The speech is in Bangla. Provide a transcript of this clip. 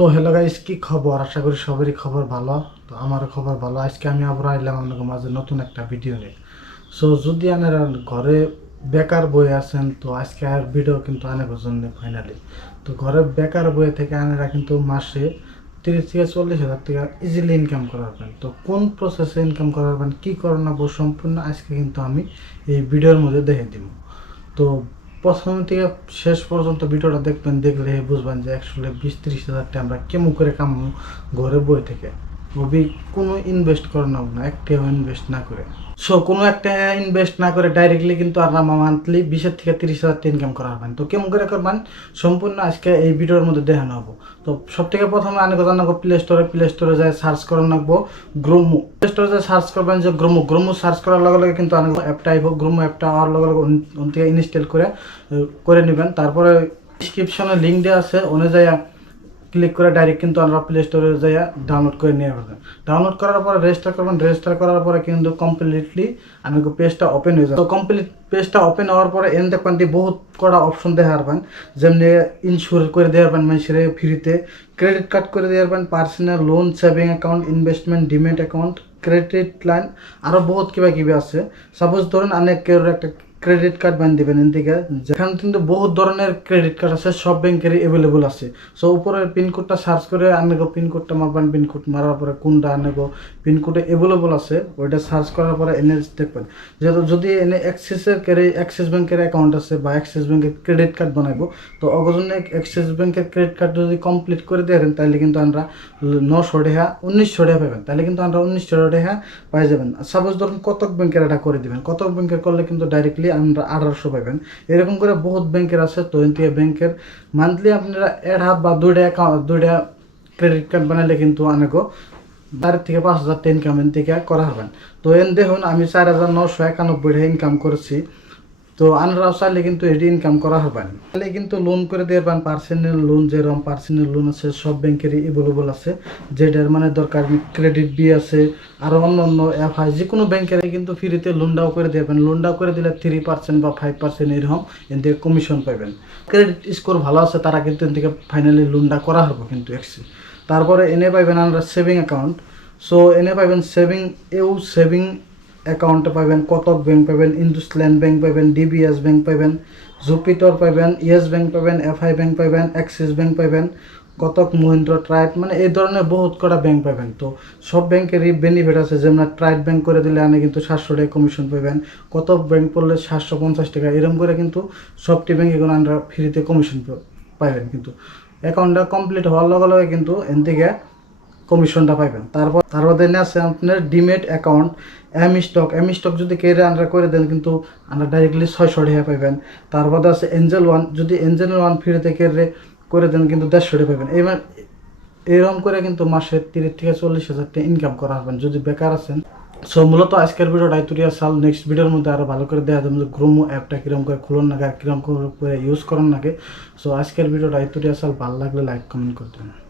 তো হ্যালো গাইস, কি খবর? আশা করি সবারই খবর ভালো। তো আমারও খবর ভালো। আজকে আমি আবার আইলাম আপনাদের মাঝে নতুন একটা ভিডিও নিয়ে। সো যদি আপনারা ঘরে বেকার বই আছেন, তো আজকে আর ভিডিও কিন্তু অনেকের জন্য ফাইনালি। তো ঘরে বেকার বই থেকে আপনারা কিন্তু মাসে 30 থেকে 40 হাজার টাকা ইজিলি ইনকাম করাবেন। তো কোন প্রসেসে ইনকাম করাবেন, কী করেন না সম্পূর্ণ আজকে কিন্তু আমি এই ভিডিওর মধ্যে দেখে দিব। তো প্রথম থেকে শেষ পর্যন্ত ভিডিওটা দেখবেন, দেখলে বুঝবেন যে একচুয়ালি 20-30 হাজার টাকা আমরা কেমন করে কামাবো ঘরে বই থেকে। ওবি কোনো ইনভেস্ট করানো না, একটাও ইনভেস্ট না করে। সো কোনো একটা ইনভেস্ট না করে ডাইরেক্টলি কিন্তু আপনার মান্থলি 20 থেকে 30 হাজার টাকা ইনকাম করা হবেন। তো কেমন করে করবেন সম্পূর্ণ আজকে এই ভিডিওর মধ্যে দেখানো হবো। তো সব থেকে প্রথমে অনেক জানাবো প্লে স্টোরে যায় সার্চ করে রাখবো গ্রোমো। প্লে স্টোরে যায় সার্চ করবেন যে গ্রোমো সার্চ করার লগে লগে কিন্তু অনেক অ্যাপটা আইব। গ্রোমো অ্যাপটা হওয়ার লগে লগে ওন থেকে ইনস্টল করে নেবেন। তারপরে ডিসক্রিপশনে লিঙ্ক দেওয়া আছে, অনুযায়ী ক্লিক করে ডাইরেক্ট কিন্তু আমরা প্লে স্টোরে যাই ডাউনলোড করে নিয়ে পারবেন। ডাউনলোড করার পরে রেজিস্টার করবেন। রেজিস্টার করার পরে কিন্তু কমপ্লিটলি আমাকে পেজটা ওপেন হয়ে যাবে। তো কমপ্লিট পেজটা ওপেন হওয়ার পরে এন দেখবেন বহুত কটা অপশন দেখে পারবেন, যেমনি ইন্স্যুর করে দিয়ে পারবেন মানুষের ফ্রিতে, ক্রেডিট কার্ড করে দিয়ে পারবেন, personal loan, saving account, investment, demat account, credit line, আরও বহুত কিবা কিবি আছে। সাপোজ ধরুন অনেক কেউ একটা ক্রেডিট কার্ড বানিয়ে দেবেন এদিকে, যেখানে কিন্তু বহুত ধরনের ক্রেডিট কার্ড আছে, সব ব্যাংকেরই অ্যাভেলেবল আছে। সো উপরের পিনকোডটা সার্চ করে আনেগো পিনকোডটা মারবেন। পিনকোড মারার পরে কোনটা আনেগো পিনকোডে অ্যাভেলেবল আছে ওইটা সার্চ করার পরে এনে দেখবেন। যেহেতু যদি এনে অ্যাক্সিস ব্যাংকের অ্যাকাউন্ট আছে বা অ্যাক্সিস ব্যাংকের ক্রেডিট কার্ড বানাইবো, তো অগজনে অ্যাক্সিস ব্যাংকের ক্রেডিট কার্ড যদি কমপ্লিট করে দেন তাহলে কিন্তু আমরা 900 টাকা 1900 টাকা পাবেন। তাহলে কিন্তু আমরা 1900 টাকা পাই যাবেন। সাপোজ ধরুন কতক ব্যাংকের এটা করে দিবেন, কতক ব্যাংকের করলে কিন্তু ডাইরেক্টলি আমরা 1800 পাবেন। এরকম করে বহুত ব্যাংকের আছে। তো এনটিএ ব্যাংকের মান্থলি আপনারা 1 হাত বা 2টা অ্যাকাউন্ট 2টা ক্রেডিট কার্ড বানালে কিন্তু অনেকও 4 থেকে 5 হাজার টাকা ইনকাম এন থেকে করা হবেন। তো এন দেখুন আমি 4991 ইনকাম করেছি। তো আনরাও চাইলে কিন্তু এটি ইনকাম করা হবে। তাহলে কিন্তু লোন করে দিয়ে পারেন, পার্সোনাল লোন, যেরকম পার্সোনাল লোন আছে সব ব্যাংকেরই অ্যাভেলেবল আছে। যেটার মানে দরকার ক্রেডিট বি আছে, আরও অন্য অন্য অ্যাপ হয়, যে কোনো ব্যাংকের কিন্তু ফ্রিতে লোনটাও করে দিয়ে পারেন। লোনটাও করে দিলে 3% বা 5% এরকম এন থেকে কমিশন পাবেন। ক্রেডিট স্কোর ভালো আছে তারা কিন্তু এন থেকে ফাইনালি লোনটা করা হবে কিন্তু এক্সি। তারপরে এনে পাইবেন আমরা সেভিং অ্যাকাউন্ট। সো এনে পাইবেন সেভিং অ্যাকাউন্টে পাবেন কতক ব্যাংক পাবেন, ইন্দুসল্যান্ড ব্যাংক পাবেন, ডিবিএস ব্যাংক পাবেন, জুপিটার পাবেন, ইয়েস ব্যাংক পাবেন, এফআই ব্যাংক পাবেন, অ্যাক্সিস ব্যাংক পাবেন, কতক মহিন্দ্র ট্রাইড, মানে এই ধরনের বহুত কটা ব্যাংক পাবেন। তো সব ব্যাংকেরই বেনিফিট আছে। যেমন ট্রাইড ব্যাংক করে দিলে আপনি কিন্তু 700 টাকা কমিশন পাবেন, কতক ব্যাংক করলে 750 টাকা, এরকম করে কিন্তু সবটি ব্যাংকে কোনো আমরা ফ্রিতে কমিশন পাইবেন। কিন্তু অ্যাকাউন্টটা কমপ্লিট হওয়ার লগে লগে কিন্তু এন থেকে কমিশনটা পাইবেন। তারপর দেনে আছে আপনার ডিমেট অ্যাকাউন্ট, এম স্টক যদি কেড়ে আমরা করে দেন কিন্তু আমরা ডাইরেক্টলি 600 টাকা পাইবেন। তারপর আছে এঞ্জেল ওয়ান, যদি এঞ্জেল ওয়ান ফ্রিতে কেড়ে করে দেন কিন্তু 150 টাকা পাইবেন। এবার এরকম করে কিন্তু মাসে 30 থেকে 40 হাজার টাকা ইনকাম করা হবেন যদি বেকার আছেন। সো মূলত আজকের ভিডিওটা তুরিয়া সাল, নেক্সট ভিডিওর মধ্যে আরও ভালো করে দেখা যাবে গ্রোমো অ্যাপটা কীরকম করে খুলুন নাকি আর কীরকম করে ইউজ করেন নাকি। সো আজকের ভিডিওটা তুরিয়া সাল ভালো লাগলে লাইক কমেন্ট করতে হবে।